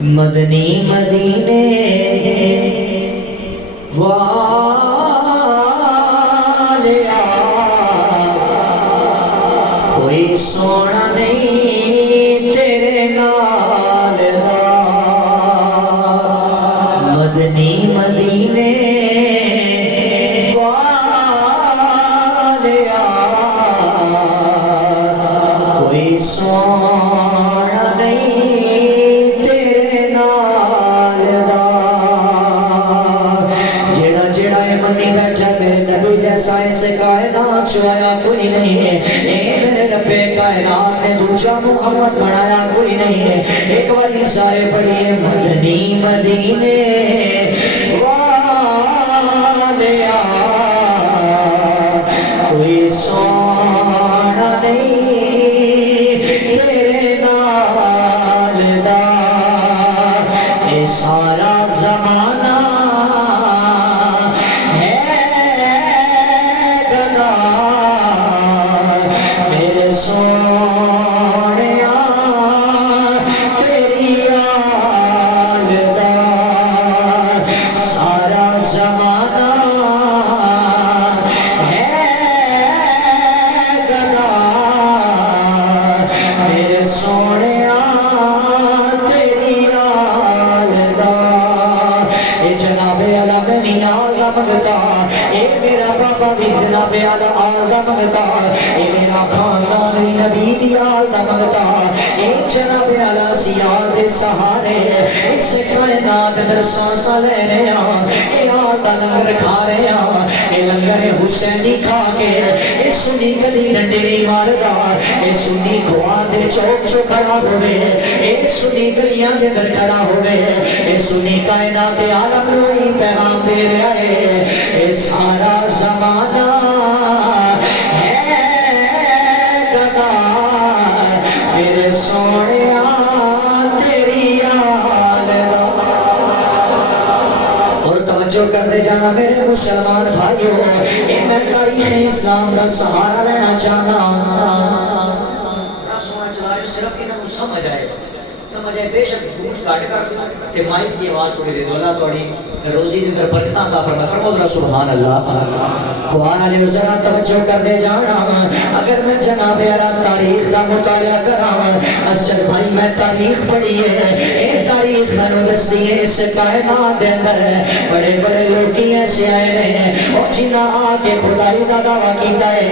مدنی مدینے والیا کوئی سونا نہیں تیرے نال دا مدنی مدینے والیا کوئی سونا نہیں سائنس کائنات چوایا کوئی نہیں ہے، اے میرے رب کائنات نے دوجا محمد بنایا کوئی نہیں ہے۔ ایک باری سارے پڑھیے مدنی مدینے والیا کوئی سونا نہیں تیرے نال دا اے سارا زمانہ سونیا تیری یاد دا سارا زمانہ ہے گدا میرے سونیا تیری یاد دا اے جناب اعلیٰ بنی آدم منگتا اے میرا بابا بھی جناب اعلیٰ آدم منگتا اے میرا خاندان بھی نبی دی آدم منگتا اے جناب اعلیٰ سیاز سہارے اس کائنات در سانسا لے رہے ہیں اے آدھا لنگر کھا رہے ہیں اے لنگر حسینی کھا کے اے سنی گلی ڈنڈیری ماردہ اے سنی کھوار دے چوک چو کھڑا ہوئے اے سنی گلیاں دے در کھڑا ہوئے اے سنی کائنات عالم نوئی پیغام دے رہے ہیں اے سارا زمانہ ہے گدا میرے سونیا تیری یاد دا اور توجہ کرتے جانا میرے مسلمان بھائیوں اے میں تاریخ اسلام کا سہارا لینا چاہنا سونا چلا رہے صرف انہوں سمجھ آئے بے شک جھوٹ کاٹ کر تے مائک دی آواز توڑی دے دو اللہ توڑی روزی دی در برکتاں عطا فرمائے فرماؤ ذرا سبحان اللہ قرآن علیہ ذرا توجہ کر دے جانا اگر میں جناب اعلیٰ تاریخ دا مطالعہ کراں اسجد بھائی میں تاریخ پڑھی ہے اے تاریخ میں دستی ہے اس کائنات دے اندر بڑے بڑے لوگی ایسے آئے ہیں اور جنہ آکے خدائی دا دعویٰ کیتا ہے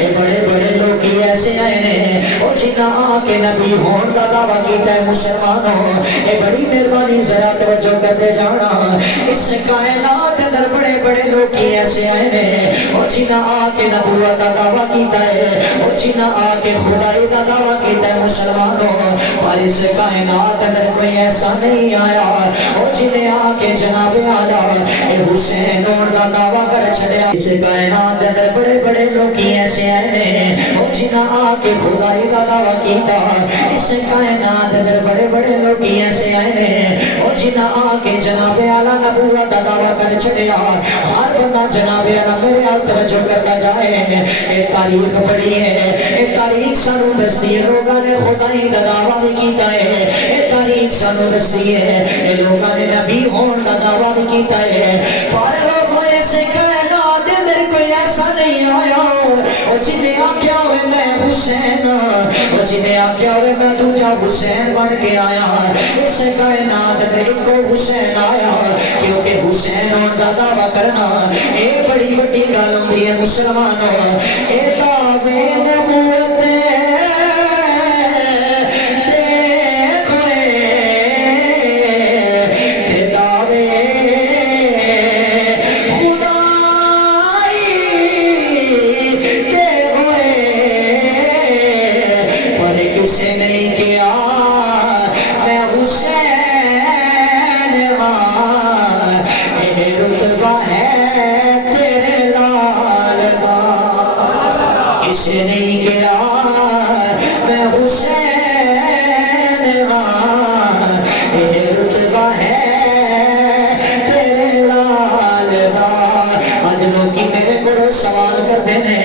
اے بڑے بڑے لوگی ایسے آئے ہیں اور جنہ آکے نبی ہون دا دعویٰ کیتا ہے مسلمانوں اے بڑی مہربانی ذرا توجہ کرتے جانا اس کائنات اندر بڑے بڑے لوگ ایسے آئے ہیں اور جنہ آکے نبوت کا دعویٰ کیتا ہے اور جنہ آکے خدائی کا دعویٰ کیتا ہے مسلمانوں اور اس کائنات اندر کوئی ایسا نہیں آیا اور جنہیں آکے جناب اعلیٰ اے حسین اور کا دعویٰ کر چھڑیا اس کائنات اندر بڑے بڑے لوگ ایسے آئے ہیں اور جنہ آکے خدائی کا دعویٰ کیتا اس کائنات اندر بڑے بڑے لوگ ایسے آئے ہیں اور جنہ آکے جناب اعلیٰ نبوت کا دعویٰ کر چھڑیا ہر بندہ جناب اعلیٰ میرے آل توجہ کرتا جائے اے تاریخ پڑھی ہے اے تاریخ سانو دستی ہے لوگاں نے خدائی کا دعویٰ بھی کیتا ہے اے تاریخ سانو دستی ہے اے لوگاں نے نبی ہون کا دعویٰ بھی کیتا ہے پر لوگوں ایسے کائنات اندر کوئی ایسا نہیں آیا اور جنہیں آکیا ہوئے میں حسین اور جنہیں آکیا ہوئے میں دوجا حسین بن کے آیا اس کائنات اندر ایک کو حسین آیا کیونکہ حسین اور دا دعویٰ کرنا اے بڑی بڑی گالوں دی ہے مسلمانوں اے دعوے نبوت کسے نہیں کیا میں حسین اے رتبہ ہے تیرے لال دا آج لوگی میرے کو سوال کر دینے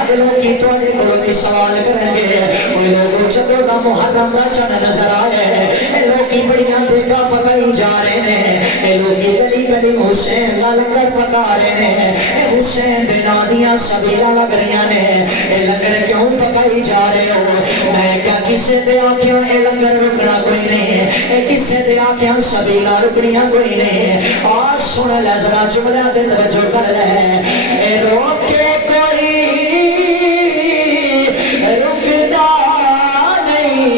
آج لوگی توڑے کو بھی سوال کریں گے کوئی لوگوں جب دا محرم دا چن نظر آئے لوگی بڑیاں دیکھا اے لوگی گلی گلی حسین دا لنگر پکا رہے ہیں، اے حسین دے نام دیاں سبیلاں لگ رہیاں نے، اے لنگر کیوں پکائی جا رہے ہو؟ میں کیا کسے دے آکھیاں اے لنگر رکنا کوئی نہیں، اے کسے دے آکھیاں سبیلاں رکنیاں کوئی نہیں۔ آج سن لے ذرا جملہ دے توجہ کر لے، اے روک کے کوئی رکدا نہیں،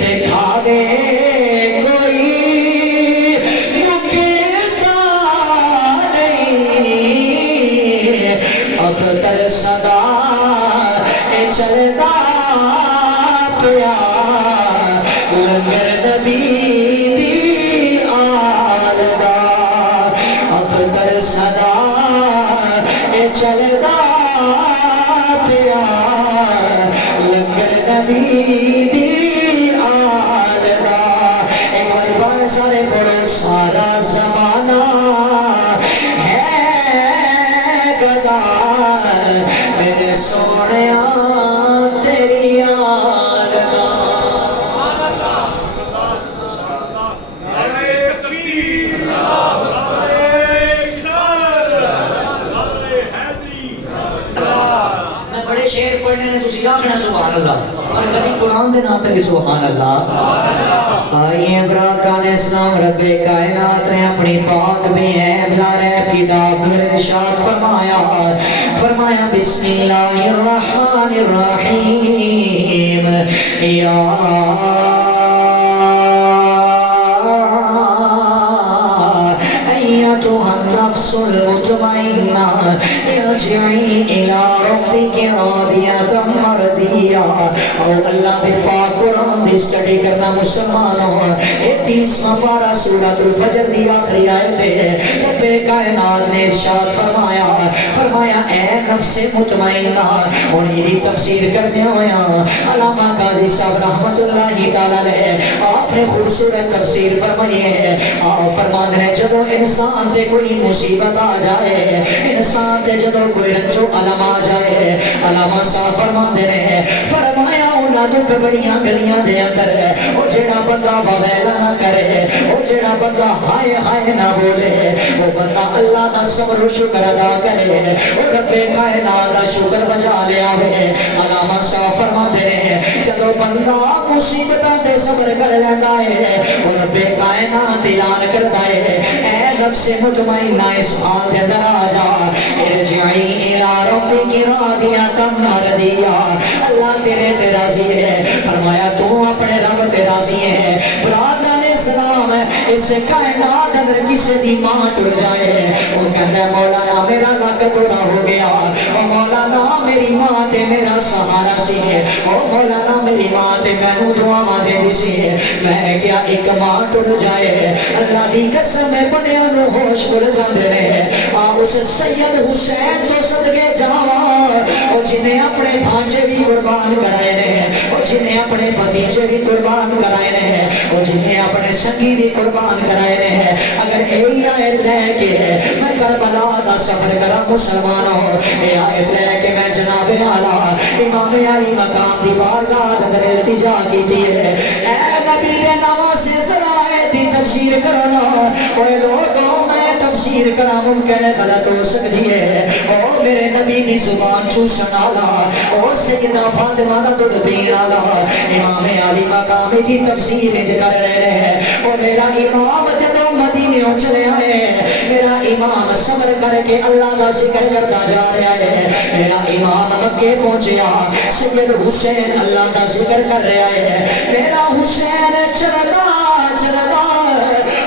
دکھاوے کوئی رکدا نہیں، اختر صدا اے چلدا پیا لنگر نبی دی آل دا، اختر صدا اے چلدا پیا لنگر نبی دی آل دا۔ ایک بار بار سارے پڑھو، سارا زمانہ ہے گدا میرے سونیا تیری آل دا۔ میں بڑے شعر پڑھنے نے تسی آکھنا سبحان اللہ، اور کبھی قرآن دے نام تے بھی سبحان اللہ۔ آئیے برادران اسلام، رب کائنات نے اپنی پاک میں ہے بلا ریب کتاب میں ارشاد فرمایا، فرمایا بسم اللہ الرحمن الرحیم، یا ایتها النفس المطمئنہ ارجعی الی ربک راضیۃ مرضیہ۔ او اللہ دے پاک قرآن دی اسٹڈی کرنا مسلمانوں، اے 30واں پارہ سورۃ الفجر دی آخری آیت ہے۔ رب کائنات نے ارشاد فرمایا، فرمایا اے نفس مطمئنہ۔ اور یہ تفسیر کرنے ہویا علامہ قاضی صاحب رحمت اللہ تعالی علیہ آپ نے خوبصورت تفسیر فرمائی ہے۔ آپ فرماتے ہیں جب انسان تے کوئی مصیبت آ جائے، انسان تے جب کوئی رنجو علم آ جائے، علامہ صاحب فرماتے ہیں فرمایا انہاں دکھ بڑیاں گلیاں دے اندر او جڑا بندہ بویلا نہ کرے، او جڑا بندہ ہائے ہائے نہ بولے، وہ بندہ اللہ دا صبر و شکر ادا کرے، او رب کائنات دا شکر بجا لیا ہے۔ علامہ صاحب فرماتے ہیں جب بندہ مصیبتاں تے صبر کر لینا ہے، اور رب کائنات اعلان کرتا ہے اے نفس مطمئنہ اس حال دے اندر آ جا، ارجعی الی ربک راضیۃ مرضیہ، اللہ تیرے تے راضی ہے۔ فرمایا تو اپنے رب تے راضی ہے۔ برادران اسلام، اس کائنات اندر کسی دی ماں ٹر جائے، وہ کہتا ہے مولانا میرا لک ٹورا ہو گیا، او مولانا میری ماں تے میرا سہارا سی ہے، او مولانا میری ماں تے مینوں دعاواں دیندی سی، میں کیا ایک ماں ٹر جائے، اللہ دی قسم بندیاں نوں ہوش بھول جاندے نے۔ آ اس سید حسین تو صدقے جاواں، او جنہیں اپنے بھانجے بھی قربان کرائے نے، او جنہیں اپنے بھتیجے بھی قربان کرائے نے، او جنہیں اپنے سنگی بھی قربان کرائے نے۔ اگر یہی آیت لے کے میں کربلا دا سفر کرا مسلمانوں، اے آیت لے کے میں جناب اعلیٰ امام علی مقام دی بارگاہ اندر التجا کی ہے، اے نبی دے نواسے ذرائع دی تفسیر کرنا، اوے لوگوں میں تفسیر کرا ممکن غلط ہو سکتی ہے، او میرے نبی دی زبان چوسن آلا، او سیدہ فاطمہ دا دودھ پین آلا، امام علی مقام دی تفسیر کر رہے ہیں۔ او میرا امام جدو مدینے چلے آئے، میرا امام صبر کر کے اللہ کا ذکر کرتا جا رہا ہے، میرا امام مکے پہنچیا، سید حسین اللہ کا ذکر کر رہا ہے، میرا حسین چلدا چلدا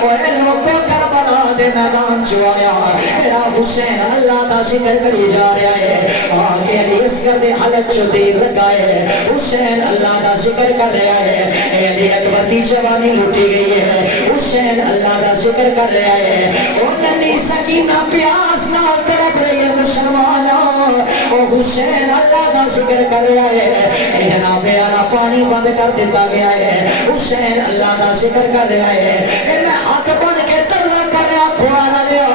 اوے لوگوں کربلا دے میدان چ آیا، میرا حسین اللہ کا ذکر کری جا رہا ہے، آگے علی اصغر دے حلق چ تیر لگائے، حسین اللہ کا ذکر کر رہا ہے، علی اکبر دی جوانی لٹی گئی ہے، حسین اللہ کا ذکر کر رہا ہے، او ننی سکینہ پیاس نال تڑپ رہی ہے مسلمانوں، او حسین اللہ کا ذکر کر رہا ہے، جناب اعلیٰ پانی بند کر دیتا گیا ہے، حسین اللہ کا ذکر کر رہا ہے، میں ہاتھ بن کے تلا کر رہا کھوارا لیا،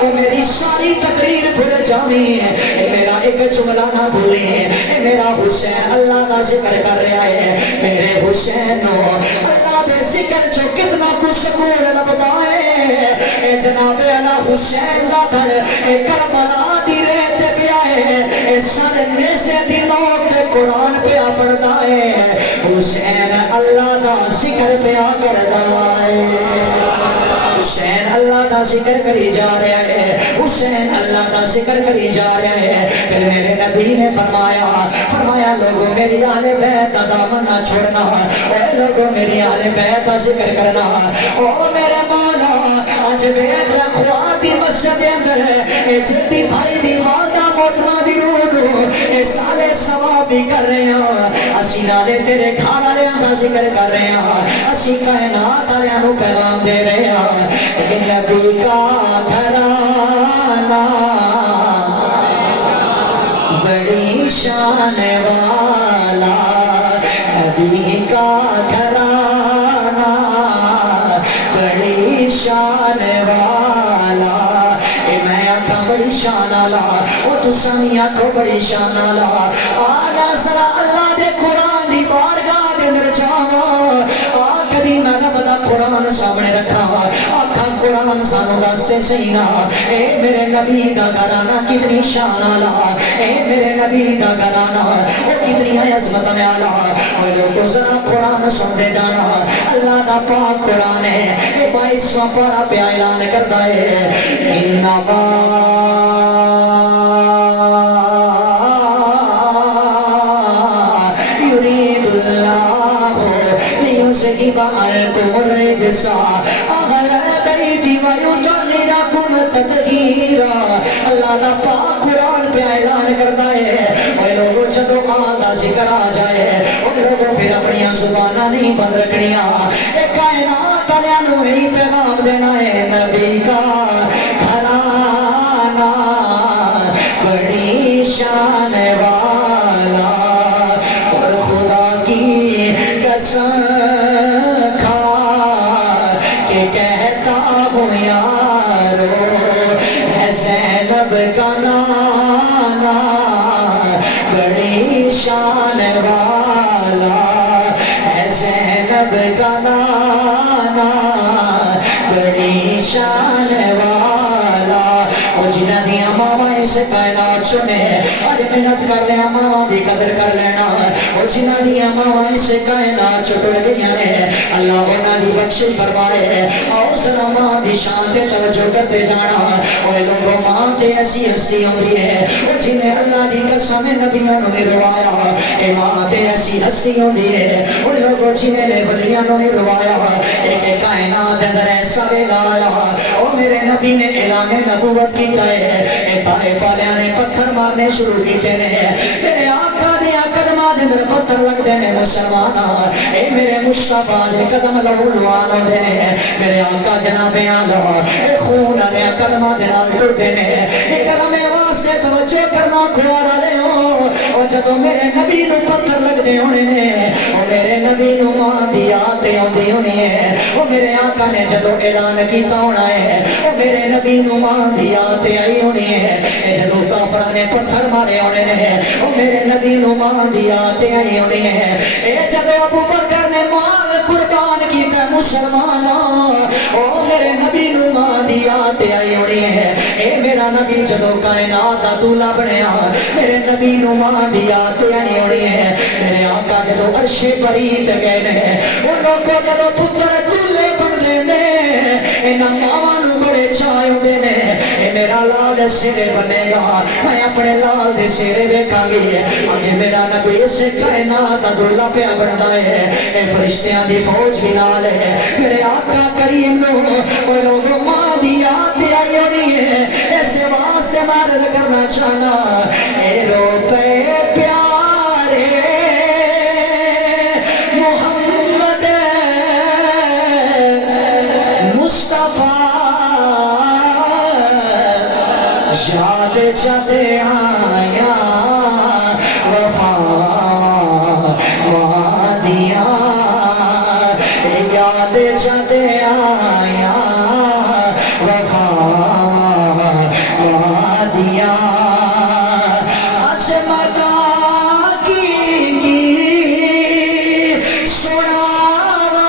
او میری ساری تقریر بھول جامی ہے، میرا ایک جملہ نہ بھولے، میرا حسین اللہ کا ذکر کر رہا ہے، میرے حسین اللہ دے ذکر چو کتنا کو سکون لبدا ہے اے جناب علا حسین دا دھڑ اے کربلا دی ریت پہ آئے اے سرنے سے دنوں پہ قرآن پہ پڑھتا ہے حسین اللہ دا ذکر پہ کرتا ہے حسین اللہ دا ذکر کری جا رہا ہے حسین اللہ دا ذکر کری جا رہا ہے پھر میرے نبی نے فرمایا لوگوں میری آل بیت دا دامن نہ چھوڑنا اے لوگوں میری آل بیت دا ذکر کرنا او میرے مولا آج بیت رکھوا دی مسجد اندر اے جدی بھائی دی والدہ موتنا دی رودو اے سالے ثوابی کر رہے ہیں اسی نالے تیرے گھر والے دا ذکر کر رہے ہیں اسی کائنات والے نو پیغام دے رہے ہیں اے نبی کا گھرانہ بڑی شان والا نبی کا گھرانہ بڑی شان والا اے میں آنکھا بڑی شان والا او تو سمی آنکھو بڑی شان والا آنا سرا اللہ دے قرآن دی بارگاہ دے اندر جانا کبھی میں رب دا قرآن سامنے رکھا آنکھا قرآن سانو دستے سینا اے میرے نبی دا گھرانہ کتنی شان والا اے میرے نبی دا گھرانہ او کتنی عظمت میں آلا اور لوگوں ذرا قرآن سنتے جانا اللہ دا پاک قرآن ہے اے 22واں پارہ پہ اعلان کرتا ہے انما یرید اللہ لیذہب عنکم الرجس اہل البیت ویطہرکم تطہیرا اللہ دا پاک قرآن پہ اعلان کرتا ہے اور لوگوں جدو آدھا ذکر آ جائے اور لوگوں پھر اپنی زبانہ نہیں بند رکھنیا ایک کائنات علیہ ہی پیغام دینا ہے نبی کا گھرانہ بڑی شان والا اور خدا کی قسم کھا کہ کہتا ہوں یارو ہے زینب کا نانا بڑی شان والا ہے زینب کا نانا بڑی شان والا اور جنہ دیا ماما اس کائنات چنے اور محنت کر لیا ماما بھی قدر کر لینا اور جنہ دیا ماما اس کائنات چھوڑ گیا نے اللہ انہاں دی بخشش فرمائے اور ذرا ماں دی شان تے توجہ کرتے جانا اور لوگوں ماں تے ایسی ہستی ہوتی ہے اور جنہیں اللہ دی قسم نبیوں نے روایا اے ماں تے ایسی ہستی ہوتی ہے اور لوگوں جنہیں ولیاں نے روایا ایک کائنات اندر ایسا ویلا آیا اور میرے نبی نے اعلان نبوت کی ہے اے طائف والیاں نے پتھر مارنے شروع کیتے نے میرے آقا دیا قدمہ دے میرے پتھر لگ دینے مسلمانہ اے میرے مصطفیٰ دے قدم لہولوان ہو دینے میرے آقا جناب آلہ اے خون دیا قدمہ دے نال ٹر دینے اے قدم واسطے توجہ کرنا کھوارا لے ہو اور جدو میرے نبی نو پتھر لگ دے ہونے نے اور میرے نبی نو مان دی آتے ہوندی ہونی ہے اور میرے آقا نے جدو اعلان کیتا ہونا ہے اور میرے نبی نو مان دی آتے آئی ہونی ہے اے جدو کافرہ نے پتھر مارے ہونے نے اور میرے نبی نو مان دی آتے آئی ہونی ہے اے جدو ابو بکر نے مال قربان کیتا مسلمانہ اور میرے نبی نو مان دی آتے آئی ہونی ہے اے میرا نبی جدو کائنات دا دولا بنیا میرے نبی نو مان دی آتے آئی ہونی ہے میرے آقا جدو عرش برید گئے نے ان لوگوں جدو پتر دولے بن لینے انہاں ماواں نو بڑے چاہے ہوندے نے اے میرا لال سرے بنے گا میں اپنے لال دے سرے ویکھاں گی اج میرا نبی اس کائنات دا دولا پیا بندا ہے اے فرشتیاں دی فوج بھی نال ہے میرے آقا کریم نو او لوگوں ماں دی یاد آئی ہونی ہے ایسے واسطے مدد کرنا چاہنا اے رو پے پیارے محمد مصطفیٰ یاد چاہتے آیا وفا وادیاں یاد چاہتے آیا وفا وادیاں عظمت کی سناوا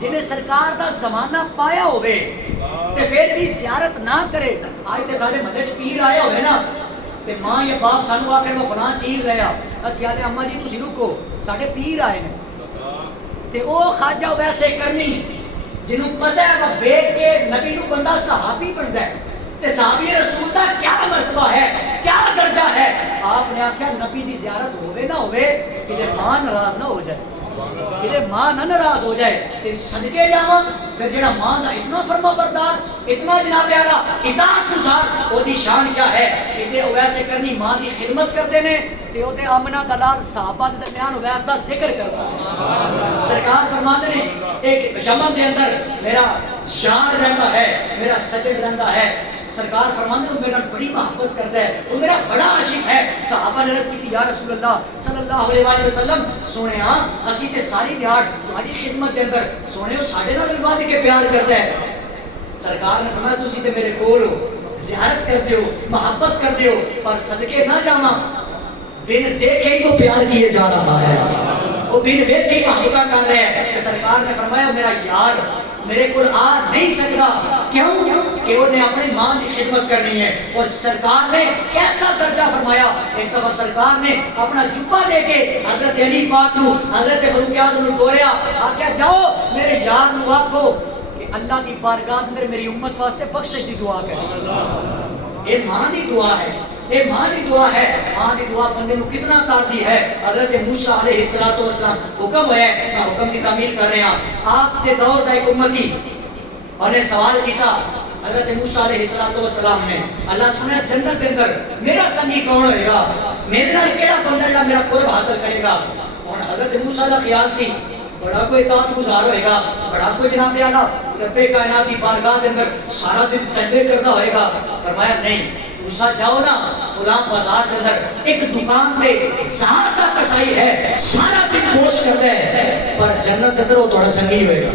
جنہیں سرکار دا زمانہ پایا ہوئے تے پھر بھی زیارت نہ کرے. آج تے ساڑھے محلے چ پیر آئے ہوئے نا تے ماں یا باپ سانو آ کے میں فلاں چیز لیا اسی آدھے اماں جی تسی رکو ساڑھے پیر آئے نے تے او خواجہ ویسے کرنی جنہوں پتہ ہے وہ ویکھ کے نبی نو بندہ صحابی بنتا ہے تے صحابی رسول دا کیا مرتبہ ہے کیا درجہ ہے. آپ نے آکھیا نبی دی زیارت ہوئے نہ ہوئے کہ ماں ناراض نہ ہو جائے کہ ماں نہ ناراض ہو جائے تے صدقے جاواں پھر جڑا ماں دا اتنا فرما بردار اتنا جناب اعلیٰ اطاعت گزار او دی شان کیا ہے کہ ویسے کرنی ماں دی خدمت کرتے نے تے او تے آمنہ دلال صحابہ دے درمیان ویس دا ذکر کرتا. سرکار فرماتے ہیں ایک یمن دے اندر میرا شان رہتا ہے میرا سجد رہتا ہے. سرکار فرماتے ہیں میرا بڑی محبت کرتا ہے وہ میرا بڑا عاشق ہے. صحابہ نے عرض کی یا رسول اللہ صلی اللہ علیہ وسلم سونے ہاں اسی تے ساری دیہڑ تہاڈی خدمت دے اندر سونے ساڈے نال ود کے پیار کرتا ہے. سرکار نے فرمایا تسی تے میرے کول ہو زیارت کرتے ہو محبت کرتے ہو پر صدقے نہ جانا بن دیکھے ہی وہ پیار کیے جا رہا ہے وہ بن دیکھ کے محبت کر رہے ہیں. کہ سرکار نے فرمایا میرا یار میرے کو آ نہیں سکتا کیوں کہ انہیں اپنی ماں کی خدمت کرنی ہے. اور سرکار نے کیسا درجہ فرمایا. ایک دفعہ سرکار نے اپنا جبہ دے کے حضرت علی پاک نو حضرت فاروق اعظم نو ٹوریا آکھیا جاؤ میرے یار نو آکھو کہ اللہ کی بارگاہ میں میری امت واسطے بخشش دی دعا کرے. یہ ماں دی دعا ہے یہ ماں دی دعا ہے. ماں دی دعا بندے نو کتنا تارتی ہے. حضرت موسیٰ علیہ السلام حکم ہے میں حکم کی تعمیل کر رہے ہیں. آپ کے دور دا ایک امتی اور نے سوال کیتا حضرت موسیٰ علیہ السلام نے اللہ سنا جنت کے اندر میرا سنگی کون ہوئے گا میرے نال کیڑا بندہ جڑا میرا قرب حاصل کرے گا. اور حضرت موسیٰ کا خیال سی بڑا کوئی اطاعت گزار ہوئے گا بڑا کوئی جناب اعلیٰ رب کائنات کی بارگاہ کے اندر سارا دن سجدے کرتا ہوئے گا. فرمایا نہیں موسیٰ جاؤ نا فلاں بازار کے اندر ایک دکان پہ ذات کا کسائی ہے سارا دن گوشت کرتا ہے پر جنت کے اندر وہ تھوڑا سنگی ہوئے گا.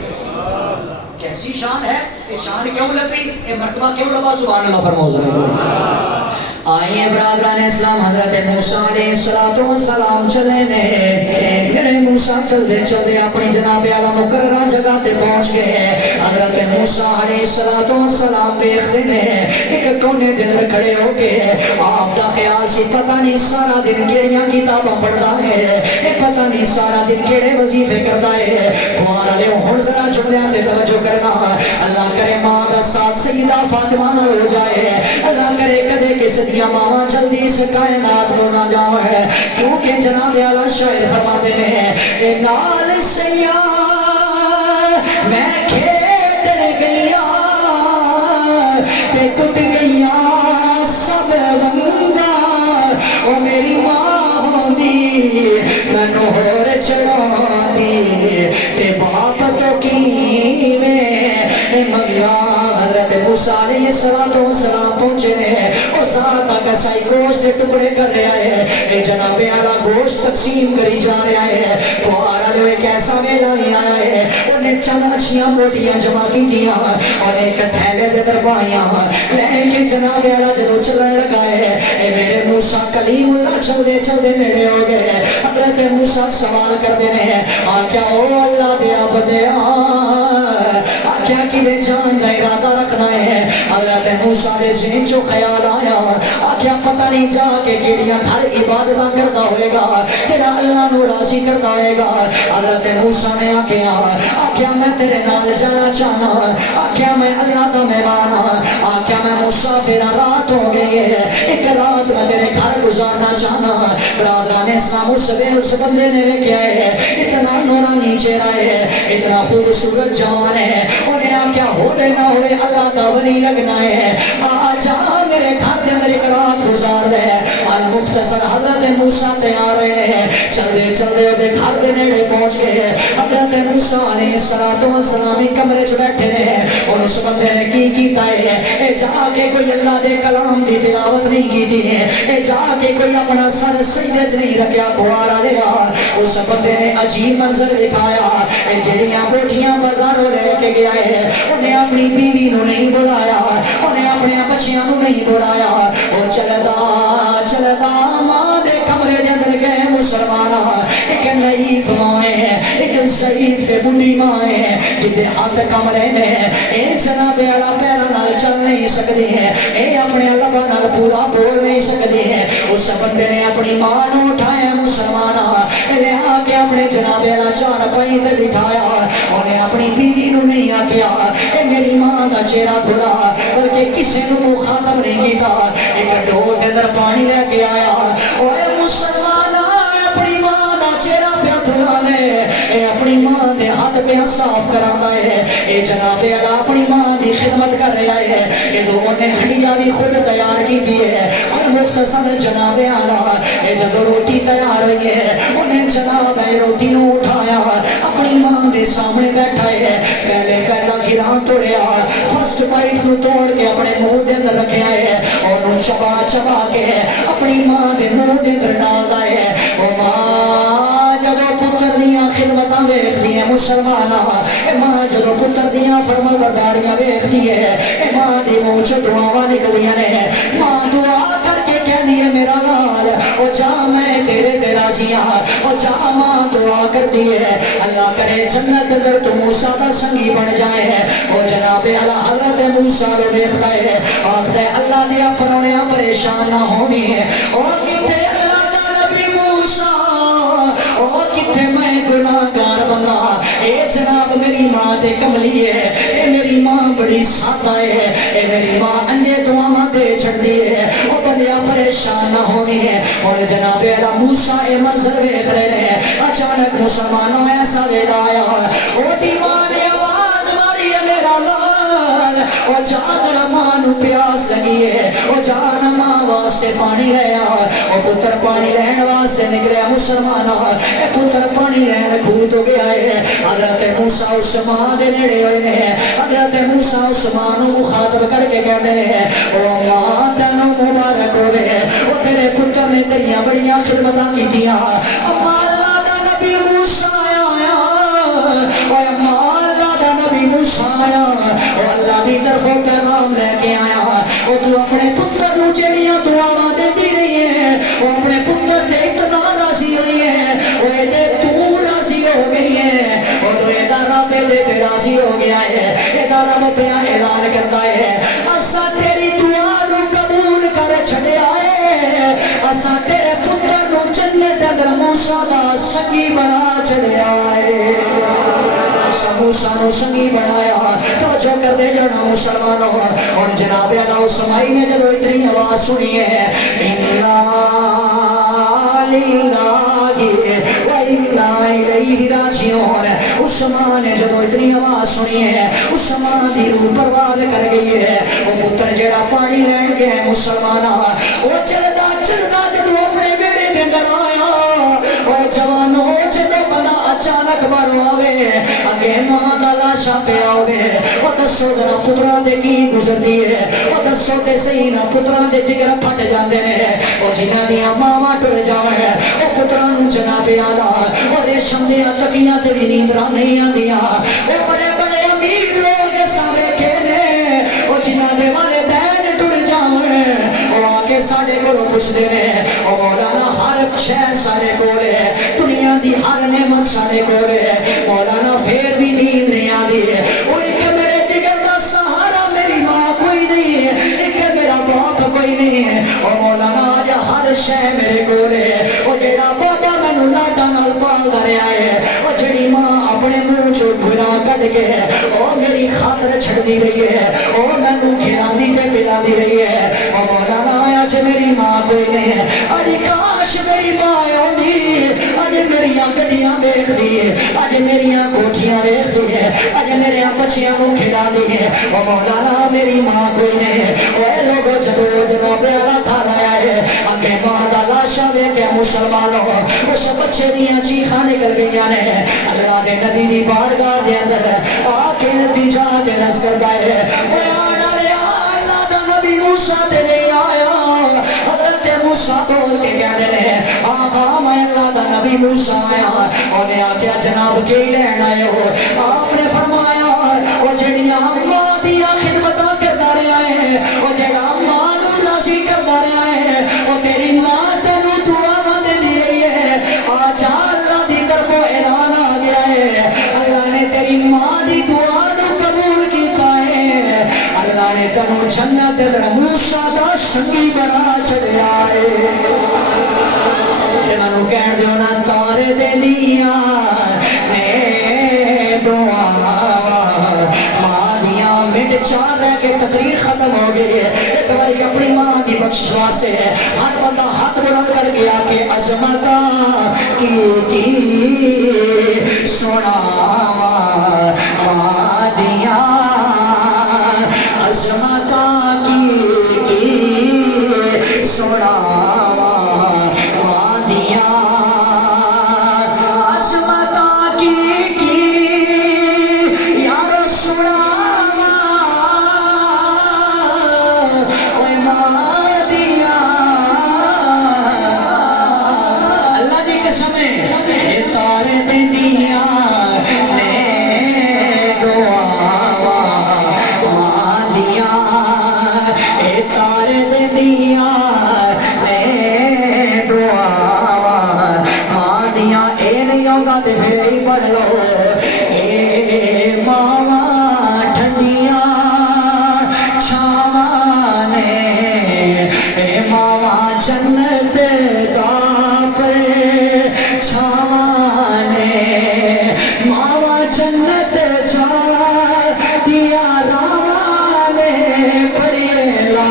کیسی شان ہے یہ شان کیوں لگی یہ مرتبہ کیوں لگا سبحان اللہ فرماؤ. آئیے برادران اسلام حضرت موسیٰ علیہ السلام چلے نے میرے موسیٰ چلتے چلتے اپنی جناب اعلیٰ مقررہ جگہ تے پہنچ گئے. حضرت موسیٰ علیہ السلام دیکھ رہے ہیں ایک کونے دن کھڑے ہو کے آپ کا خیال سی پتہ نہیں سارا دن کیڑیاں کتاباں پڑھتا ہے پتہ نہیں سارا دن کیڑے وظیفے کرتا ہے. قرآن علیہ ہن ذرا جملیاں تے توجہ کرنا اللہ کرے ماں دا ساتھ سیدہ فاطمہ نال ہو جائے اللہ کرے کدے کسی دیا ماما جلدی سے کائنات کو نہ جاؤ ہے کیونکہ جناب اعلیٰ شاعر فرماتے ہیں اے نال سیاں میں کھیڑ گیا تے ٹوٹ گیا سب بندہ او میری ماں ہوندی مینوں ہور چڑھاندی تے باپ تو کیویں منگیا. حضرت موسیٰ علیہ السلام پہنچے اور ذات کا کسائی گوشت کے ٹکڑے کر رہا ہے. اے جناب اعلیٰ گوشت تقسیم کری جا رہا ہے. قرآن جو ایک ایسا ویلا ہی آیا ہے انہیں چند اچھیاں موٹیاں جمع کی دیا اور ایک تھیلے دے دربائیاں لے کے جناب اعلیٰ جدو چلنے لگا ہے. اے میرے موسیٰ کلیم اللہ چلتے چلتے نیڑے ہو گئے. حضرت موسیٰ سوال کر دے رہے ہیں آکیا او اللہ دیا بدیا آکیا کی لے جان دا ارادہ رکھنا ہے. حضرت موسیٰ دے ذہن جو خیال آیا آکیا پتہ نہیں جا کے کیڑیاں گھر عبادتاں کرتا ہوئے گا جڑا اللہ نو راضی کرتا ہوئے گا. حضرت موسیٰ نے آکیا میں تیرے نال جانا چاہنا آکیا میں اللہ دا مہمان آکیا میں مسافر رات ہو گئی ہے ایک رات میں تیرے گھر گزارنا چاہنا. برادران اسلام اس بندے نے کیا ہے اتنا نورانی چہرہ ہے اتنا خوبصورت جوان ہے انہیں آکیا ہو دے نہ ہوئے اللہ دا ولی لگنا ہے آ جا میرے گھر دے اندر ایک رات گزار دے. المختصر حضرت موسیٰ تیار ہوئے ہیں چلتے چلتے وہ گھر دے نیڑے پہنچ گئے. حضرت موسیٰ علیہ السلام کمرے چ بیٹھے ہیں اور اس بندے نے کی کیتا ہے اے جا کے کوئی اللہ دے کلام دی تلاوت نہیں کی ہے اے جا کے کوئی اپنا سر سجدے چ نہیں رکھیا. گوارا لیا اس بندے نے عجیب منظر دکھایا اے جڑیاں بوٹیاں بازاروں لے کے گیا ہے انہیں اپنی بیوی نو نہیں بلایا انہیں اپنے بچیاں نو نہیں بلایا اور چلدا چلدا ماں دے کمرے دے اندر گئے مسلمان ایک نئی فمائے ایک ضعیف بڈھی ماں ہے جدے ہاتھ کم رہنے اے جناب اعلیٰ پیرا نال چل نہیں سکتی ہے اے اپنے لبا نال پورا بول نہیں سکتی ہے اس بندے نے اپنی ماں نو اٹھایا مسلمانہ لے آ کے اپنے جناب اعلیٰ چار پائی تے بٹھایا انہیں اپنی بیوی نو نہیں آکیا اے میری ماں دا چہرہ دھلا بلکہ کسی نو مخاطب نہیں کیتا ایک ڈول کے اندر پانی لے کے آیا اور مسلمانہ اپنی ماں دا چہرہ پہ دھلا دے اے اپنی ماں دے ہاتھ پہ صاف کرانا ہے اے جناب اعلیٰ اپنی ماں دی خدمت کر رہا ہے اے دونوں نے ہنڈیا بھی خود تیار کی دی ہے اور مختصر جناب اعلیٰ اے جب روٹی تیار ہوئی ہے انہیں جناب روٹی نو اٹھایا اپنی ماں دے سامنے بیٹھا ہے پہلا گران توڑیا فرسٹ بائٹ نو توڑ کے اپنے منہ دے اندر رکھیا ہے اور نو چبا چبا کے اپنی ماں دے منہ دے اندر ڈال دا ہے او ماں جدو پتر دیاں خدمتاں ویکھ دی ہے مسلمانہ اے ماں جدو پتر دیاں فرما برداریاں ویکھ دی ہے اے ماں دی منہ چ دعاواں نکلیاں نے ماں دعا کر کے کہہ دی ہے میرا لال او جا میں تیرے تے راضی ہاں او جا ماں دعا کر دی ہے اللہ کرے جنت اندر تو موسیٰ دا سنگی بن جائے او جناب اعلیٰ حضرت موسیٰ رو دیکھتا ہے آخر ہے اللہ دیا پرونیاں پریشان نہ ہونی ہے اور کتے اللہ دا نبی موسیٰ اور کتے میں گناہگار بندہ اے جناب میری ماں دے کملی ہے اے میری ماں بڑی سادہ ہے اے میری ماں انجے دعاواں دے چھڑ دی ہے او بندیا پریشان نہ ہونی ہے اور جناب اعلیٰ موسیٰ اے منظر ویکھ رہے ہیں اچانک مسلمانوں ایسا ویلا آیا او دی ماں نے آواز ماری ہے میرا لال او جان ماں نو پیاس لگی ہے او جان ماں واسطے پانی لے آ او پتر پانی لین واسطے نکلیا مسلمانہ اے پتر پانی لین کھو تو گیا ہے حضرت موسیٰ اس ماں دے نیڑے ہوئے ہیں حضرت موسیٰ اس ماں نو مخاطب کر کے کہتے ہیں او ماں تینو مبارک ہوئے او تیرے پتر نے تیریاں بڑیاں خدمتاں کی دیا اما اللہ دا نبی موسیٰ آیا او اما اللہ دا نبی موسیٰ آیا او اللہ دی طرفوں پیغام لے کے آیا او تو اپنے پتر نو جڑیاں دعاواں دے دی رہی ہے او اپنے پتر دے اتنا راضی ہوئی ہے او ایڈے تو راضی ہو گئی ہے او تو ایڈا رب دے تے راضی ہو گیا ہے ایڈا رب پیا اعلان کرتا ہے اسا تیری دعا نو قبول کر چھڑیا ہے اسا تیرے پتر نو جنت اندر موسیٰ دا سنگی بنا چھڑیا ہے اسا موسیٰ نو سنگی بنایا توجہ کر دے جانا مسلمانوں اور جناب اعلیٰ اسمائی نے جدو اتنی آواز سنی ہے اس ماں نے جدو اتنی آواز سنی ہے اس ماں دی روح پرواد کر گئی ہے وہ پتر جڑا پانی لین گیا ہے مسلمانہ وہ چلدا چلدا جدو اپنے بیڑے دے اندر آیا وہ جوانوں جدو بندہ اچانک بارو آوے اگے ماں دا لاشا پہ آوے وہ دسو ذرا پتران دے کی گزر دیئے وہ دسو تے صحیح نہ پتران دے جگر پھٹ جاندے نے وہ جنہ دیا ماما ٹر جاوے وہ پترانو جناب اعلیٰ اور ریشم دیا تکیاں تیری نیندرہ نہیں آندیا وہ بڑے بڑے امیر لوگ سارے کھیلے وہ جنہ دے والے دین ٹر جاوے وہ آکے ساڑے کو پوچھ دے رہے وہ مولانا ہر شہر ساڑے کو رہے دنیا دی ہر نعمت ساڑے کو رہے مولانا پھر بھی نیند نہیں آدھی وہ ایک میرے جگر دا سہارا میری ماں کوئی نہیں ہے ایک میرا باپ کوئی نہیں ہے اور مولانا آجا ہر شہ میرے کو رہے وہ جیڑا بابا میں نو لاٹا نال پال دارے آئے وہ جڑی ماں اپنے منہ چو بھرا کٹ کے اور میری خاطر چھڑ دی رہی ہے اور میں نو کھلا دی پہ پلا دی رہی ہے اور مولانا آیا چھے میری ماں کوئی نہیں ہے آجی کاش میری ماں ہوندی آجی میری گڈیاں دیکھ دی آج میری کوٹھیاں دیکھ دی ہے آج میرے بچیاں کو کھلا دی ہے اور مولانا میری ماں کوئی نہیں اے لوگوں جدو جناب اعلیٰ گھر آیا ہے اگے ماں دا لاشا دے کے مسلمانوں اس بچے دیاں چیخاں نکل گئیاں نے اللہ نے نبی دی بارگاہ دے اندر آکے التجا دے رس کر گئے اے آنا لیا اللہ دا نبی موسیٰ دے نہیں آیا حضرت موسیٰ بول کے کہہ دے رہے آقا میں اللہ دا نبی موسیٰ آیا انہیں آکیا جناب کی لین آئے ہو آپ نے فرمایا وہ جڑیاں ماں دیا خدمتاں کردہ رہے آئے وہ جڑا ماں نو راضی کردہ رہے آئے وہ تیری ماں تنو دعا دے دی رہی ہے آج اللہ دی طرف اعلان آ گیا ہے کہن دیو نا تارے دے دیا نے دعا ماں دیا منٹ 4 رہ کے تقریر ختم ہو گئی ہے ایک باری اپنی ماں کی بخشش واسطے ہے ہر بندہ ہاتھ بلند کر گیا کہ عظمتاں کی سنا ماں دیا عظمتاں کی سنا ماں دیا عظمتاں کی یارو سنا ماں دیا اللہ دی قسم ہے تارے دے دیا نے دعا ماں دیا اے تارے دے دیا نے دعا ماں دیا اے نہیں ہوگا تے پھر ہی پڑھ لو اے ماواں ٹھنڈیاں چھاواں نے اے ماواں جنت دا پر چھاواں نے ماواں جنت جا دیا راواں نے پڑھیے لا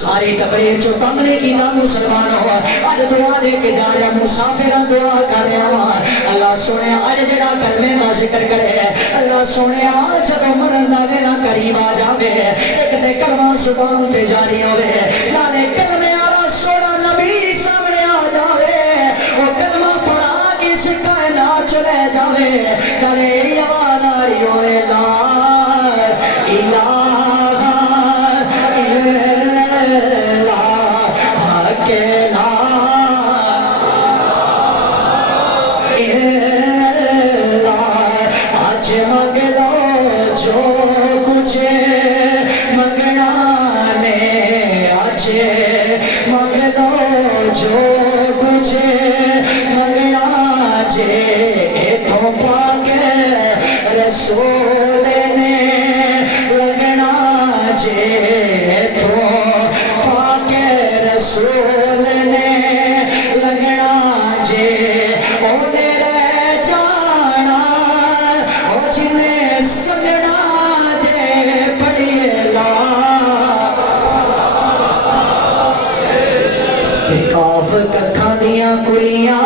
ساری تقریر جو تم نے کی نا مسلمان ہوا آج دعا دے کے جا رہا مسافرہ دعا کر رہا ہوا اللہ سونے آج جڑا کلمے دا ذکر کرے اللہ سونے آج جدو مرن دا ویلا قریب آ جاوے ایک تے کلمہ زبان تے جاری ہوئے نالے کلمے آرہ سونا نبی سامنے آ جاوے وہ کلمہ پڑھا کے سکھائے چلے جاوے نالے ایری آواز آ رہی ہوئے لا الہ جو کچھ منگنا جے تو پاک رسول نے لگنا جے تو پاک رسول نے لگنا جے اونے رہ جانا او جنہیں سجنا جے پڑھیے لا کاف ککھاں دیاں کلیاں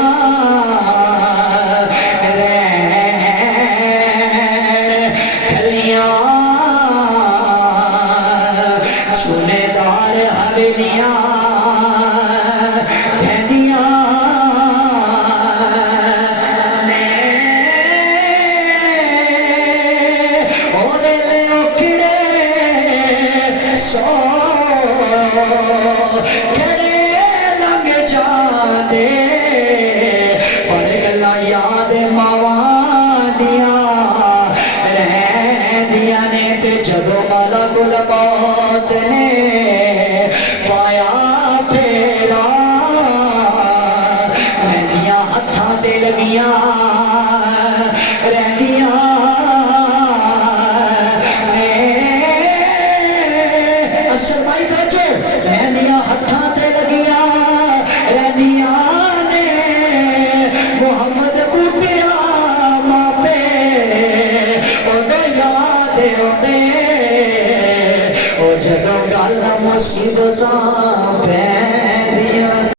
کھلیاں چونے دار حویلیاں دھندیاں نے اوے لے اکھڑے سو دے پر گلا یاد ماواں دیا رہ دیا نے تے جدو ملک الموت نے پایا پھیرا میریاں ہتھاں تے لگیاں رہندیاں نے اصل بھائی توجہ میریاں ہتھاں تے لگیاں محمد بوٹیا ماپے یاد او جدو گل مصیبتاں پہ